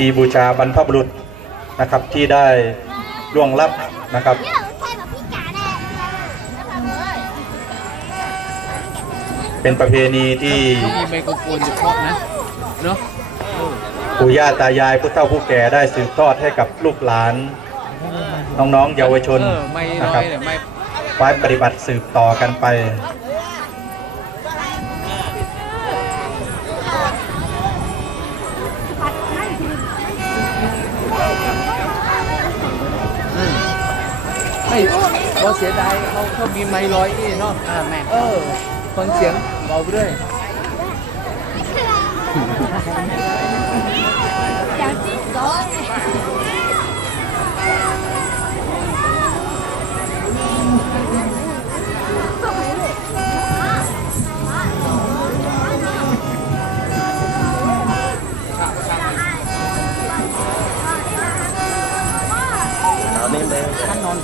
ที่บูชาบรรพบุรุษนะครับที่ได้ล่วงลับนะครับเป็นประเพณีที่มีไมโครโฟนอยู่ครอบนะเนาะปู่ย่าตายายผู้เฒ่าผู้แก่ได้สืบทอดให้กับลูกหลานน้องๆเยาวชนนะครับไว้ปฏิบัติสืบต่อกันไปพอเสียดายเขามีไม้ลอยนี่เนาะแม่ฟังเสียงเบาไปด้วยขั้นนอน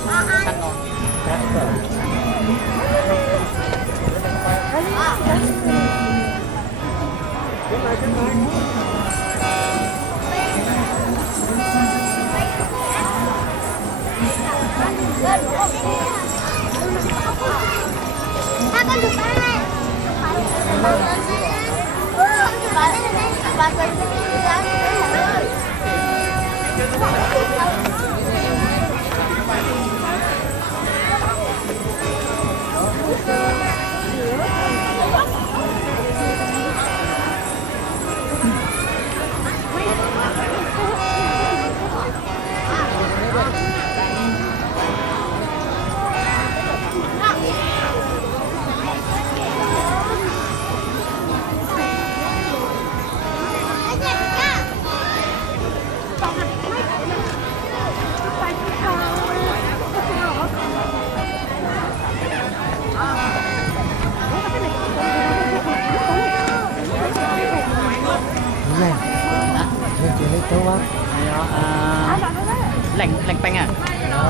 แหล่งแปงอ่ะ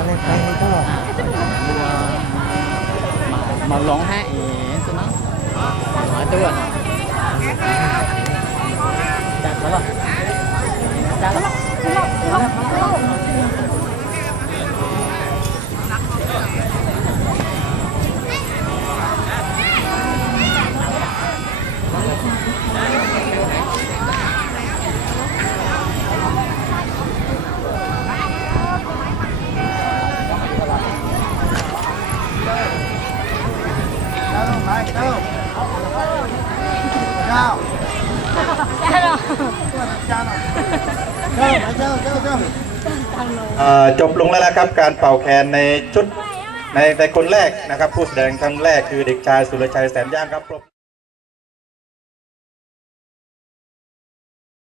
แหล่งแปงก็มาร้องไห้ตัวนั้นตัวจัดแล้วหรอจัดแล้วจบลงแล้วนะครับการเป่าแคนในชุดในคนแรกนะครับผู้แสดงครั้งแรกคือเด็กชายสุรชัยแสนย่างครับ